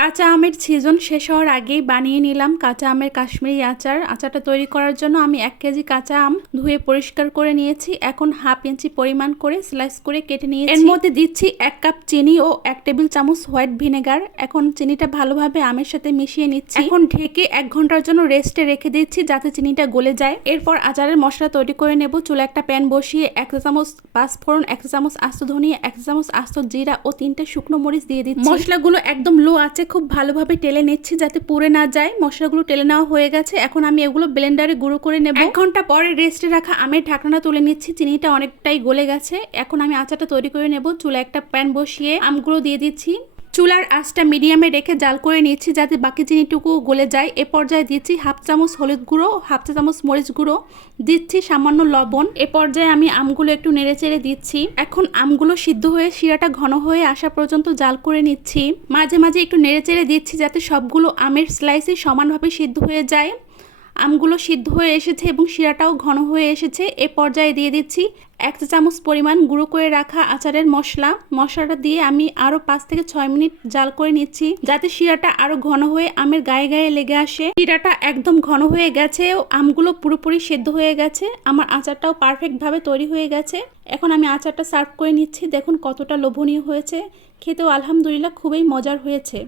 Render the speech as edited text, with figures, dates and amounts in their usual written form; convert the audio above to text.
কাঁচা আমের সিজন শেষ হওয়ার আগেই বানিয়ে নিলাম কাঁচা আমের কাশ্মীরি আচার। আচারটা তৈরি করার জন্য আমি 1 কেজি কাঁচা আম ধুয়ে পরিষ্কার করে নিয়েছি। এখন হাফ ইঞ্চি পরিমাণ করে স্লাইস করে কেটে নিয়েছি। এর মধ্যে দিচ্ছি 1 কাপ চিনি ও 1 টেবিল চামচ হোয়াইট ভিনেগার। এখন চিনিটা ভালোভাবে আমের সাথে মিশিয়ে নিচ্ছি। এখন ঢেকে 1 ঘন্টার জন্য রেস্টে রেখে দিচ্ছি যাতে চিনিটা গলে যায়। এরপর আচারের মশলা তৈরি করে নেব। চুলা একটা প্যান বসিয়ে 1 চা চামচ পাঁচফোড়ন, 1 চা চামচ আস্ত ধনিয়া, 1 চা চামচ আস্ত জিরা ও 3টে শুকনো মরিচ দিয়ে দিচ্ছি। মশলাগুলো একদম লো আছে খুব ভালোভাবে টেলে নিচ্ছি যাতে পুড়ে না যায়। মশলাগুলো টেলে নেওয়া হয়ে গেছে। এখন আমি এগুলো ব্লেন্ডারে গুঁড়ো করে নেব। 1 ঘন্টা পরে রেস্টে রাখা আমের ঢাকনাটা তুলে নিচ্ছি। চিনিটা অনেকটাই গলে গেছে। এখন আমি আচারটা তৈরি করে নেব। চুলা একটা প্যান বসিয়ে আমগুলো দিয়ে দিচ্ছি। চুলার আঁচটা মিডিয়ামে রেখে জাল করে নিচ্ছি যাতে বাকি চিনিটুকু গলে যায়। এ পর্যায়ে দিচ্ছি হাফ চামচ হলুদ গুঁড়ো, হাফ চা চামচ মরিচ গুঁড়ো, দিচ্ছি সামান্য লবণ। এ পর্যায়ে আমি আমগুলো একটু নেড়েচেড়ে দিচ্ছি। এখন আমগুলো সিদ্ধ হয়ে শিরাটা ঘন হয়ে আসা পর্যন্ত জাল করে নিচ্ছি। মাঝে মাঝে একটু নেড়েচেড়ে দিচ্ছি যাতে সবগুলো আমের স্লাইসে সমানভাবে সিদ্ধ হয়ে যায়। আমগুলো সিদ্ধ হয়ে এসেছে এবং শিরাটাও ঘন হয়ে এসেছে। এ পর্যায়ে দিয়ে দিচ্ছি 1 চা চামচ পরিমাণ গুঁড়ো করে রাখা আচারের মশলাটা দিয়ে আমি আরও 5 থেকে 6 মিনিট জাল করে নিচ্ছি যাতে শিরাটা আরও ঘন হয়ে আমের গায়ে গায়ে লেগে আসে। শিরাটা একদম ঘন হয়ে গেছে ও আমগুলো পুরোপুরি সেদ্ধ হয়ে গেছে। আমার আচারটাও পারফেক্টভাবে তৈরি হয়ে গেছে। এখন আমি আচারটা সার্ভ করে নিচ্ছি। দেখুন কতটা লোভনীয় হয়েছে। খেতেও আলহামদুলিল্লাহ খুবই মজার হয়েছে।